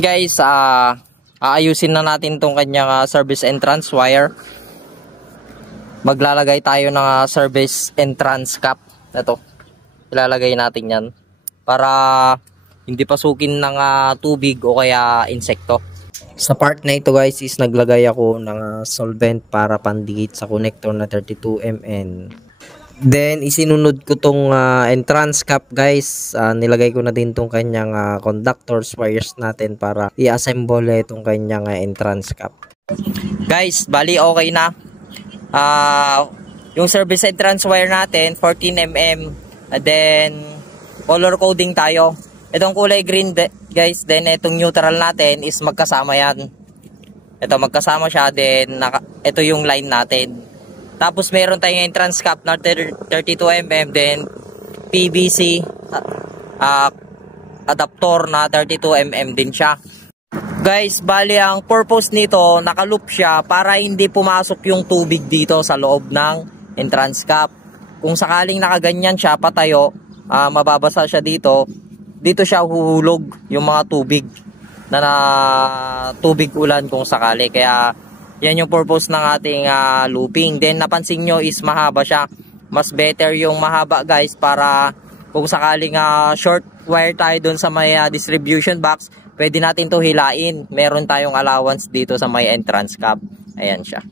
Guys, aayusin na natin tong kanyang service entrance wire. Maglalagay tayo ng service entrance cap. Ito, ilalagay natin yan para hindi pasukin ng tubig o kaya insekto. Sa part na ito guys is naglagay ako ng solvent para pandikit sa connector na 32mm. Then isinunod ko tong entrance cap guys. Nilagay ko na din tong kanyang conductors wires natin para i-assemble itong kanyang entrance cap. Guys, bali okay na. Yung service entrance wire natin 14mm. Then color coding tayo. Itong kulay green guys, then itong neutral natin is magkasama yan. Ito magkasama siya, then ito yung line natin. Tapos meron tayong entrance cap na 32mm, then PVC adapter na 32mm din siya. Guys, bali ang purpose nito, nakaloop siya para hindi pumasok yung tubig dito sa loob ng entrance cap. Kung sakaling nakaganyan siya, patayo, mababasa siya dito. Dito siya huhulog yung mga tubig na tubig ulan kung sakali. Kaya yan yung purpose ng ating looping. Then napansin nyo is mahaba siya. Mas better yung mahaba guys para kung sakaling short wire tayo dun sa may distribution box, pwede natin to hilain. Meron tayong allowance dito sa may entrance cap. Ayan siya.